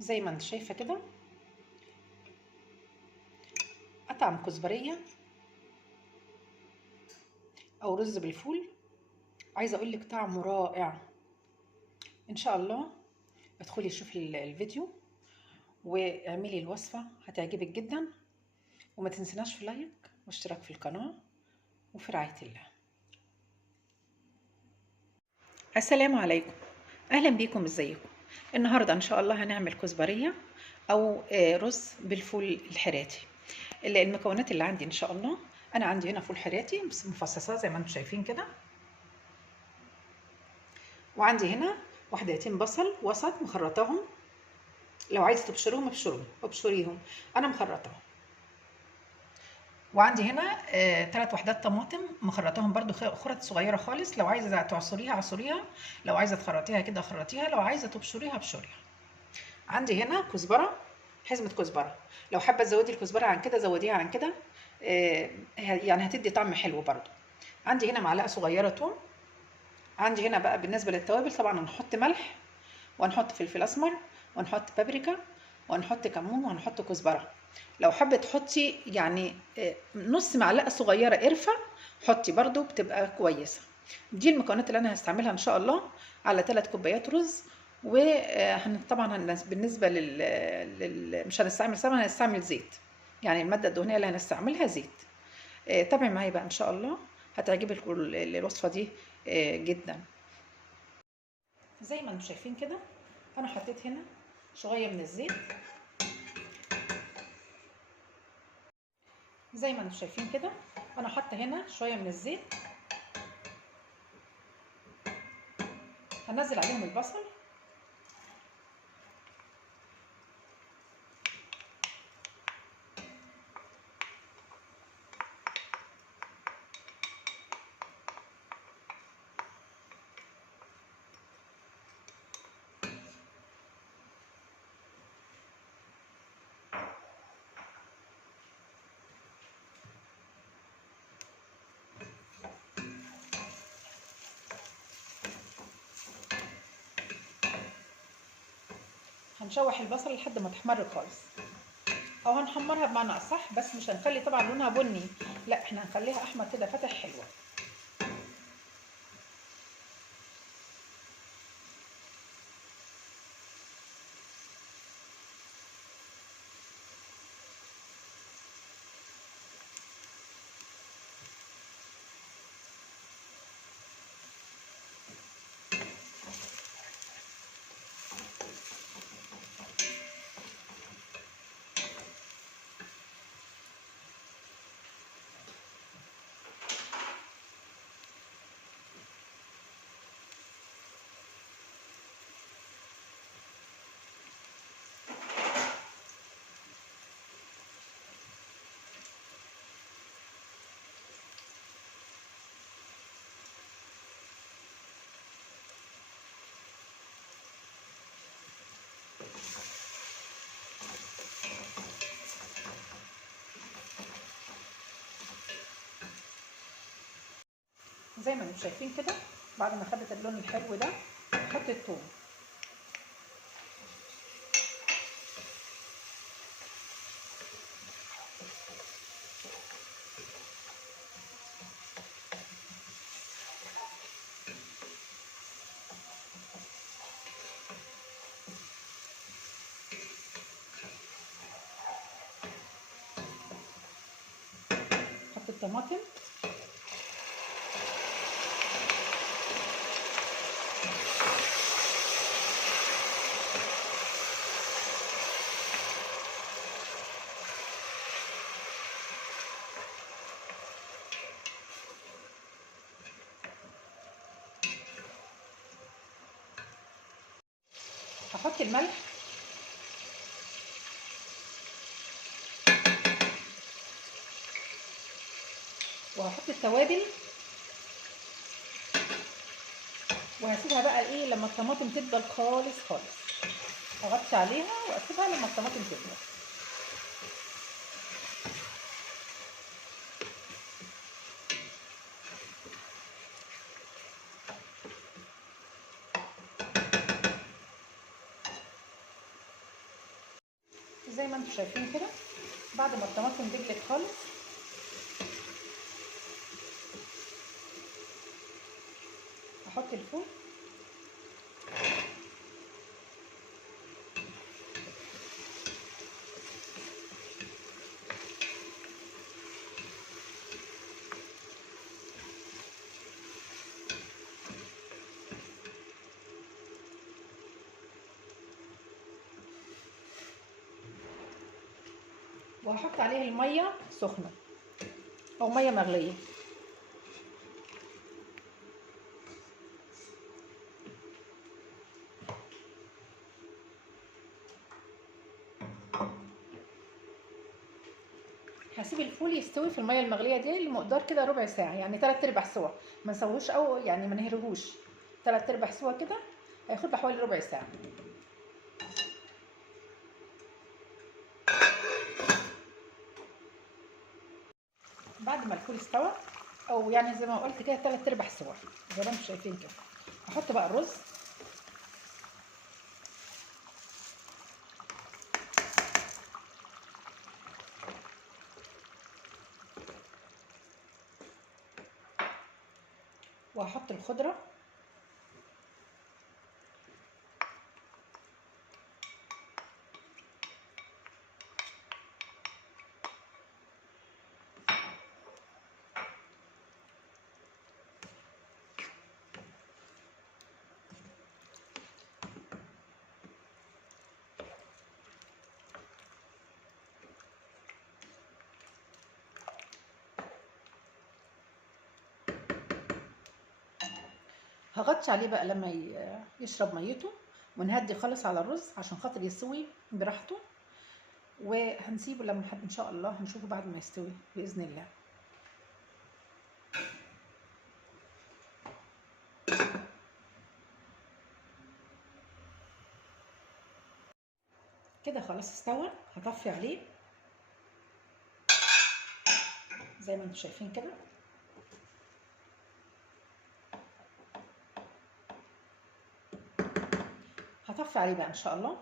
زي ما انت شايفه كده، اطعم كزبريه او رز بالفول. عايزه اقول لك طعمه رائع. ان شاء الله ادخلي شوفي الفيديو واعملي الوصفه، هتعجبك جدا. وما تنسيناش في لايك واشتراك في القناه، وفي رعايه الله. السلام عليكم، اهلا بيكم، ازيكم؟ النهارده ان شاء الله هنعمل كزبريه او رز بالفول الحراتي. المكونات اللي عندي ان شاء الله، انا عندي هنا فول حراتي بس مفصصاه زي ما انتم شايفين كده، وعندي هنا وحدتين بصل وسط مخرطاهم، لو عايزه تبشريهم ابشريهم، انا مخرطاهم. وعندي هنا 3 وحدات طماطم مخرطاهم برضو خرط صغيره خالص، لو عايزه تعصريها عصريها، لو عايزه تخرطيها كده خرطيها، لو عايزه تبشريها ابشريها. عندي هنا كزبره، حزمه كزبره، لو حابه تزودي الكزبره عن كده زوديها عن كده، يعني هتدي طعم حلو برضو. عندي هنا معلقه صغيره توم. عندي هنا بقى بالنسبه للتوابل، طبعا هنحط ملح، وهنحط فلفل اسمر، وهنحط بابريكا، وهنحط كمون، وهنحط كزبره. لو حابه تحطي يعني نص معلقه صغيره قرفه حطي برضو بتبقى كويسه. دي المكونات اللي انا هستعملها ان شاء الله على 3 كوبايات رز. وطبعا بالنسبه مش هنستعمل سمنه، هنستعمل زيت، يعني الماده الدهنيه اللي هنستعملها زيت. تابعي معايا بقى ان شاء الله، هتعجبك الوصفه دي جدا. زي ما انتم شايفين كده، انا حطيت هنا شويه من الزيت، زي ما انتم شايفين كده انا حاطه هنا شويه من الزيت. هنزل عليهم البصل، هنشوح البصل لحد ما تحمر خالص، او هنحمرها بمعنى اصح، بس مش هنخلي طبعا لونها بني، لا احنا هنخليها احمر كده فاتح حلوه. زي ما انتم شايفين كده، بعد ما خدت اللون الحلو ده هحط الثوم. حط الطماطم، هحط الملح، وهحط التوابل، وهسيبها بقى ايه لما الطماطم تدبل خالص خالص. اغطي عليها واسيبها لما الطماطم تدبل. زي ما انتم شايفين كده. بعد ما الطماطم دبلت خالص احط الفول وهحط عليه الميه سخنه او ميه مغليه. هسيب الفول يستوي في الميه المغليه دي لمقدار كده ربع ساعه، يعني 3/4 سوا. ما نسويهوش او يعني ما نهرهوش، 3/4 سوا كده، هياخد حوالي ربع ساعه. بعد ما الفول استوى، او يعني زي ما قلت كده 3/4 سوا زي ما انتم شايفين كده، احط بقى الرز. وهحط الخضره. هغطي عليه بقى لما يشرب ميته، ونهدي خالص على الرز عشان خاطر يستوي براحته. وهنسيبه لما حد ان شاء الله هنشوفه بعد ما يستوي باذن الله. كده خلاص استوى، هطفي عليه زي ما انتم شايفين كده. هطفي عليه بقى ان شاء الله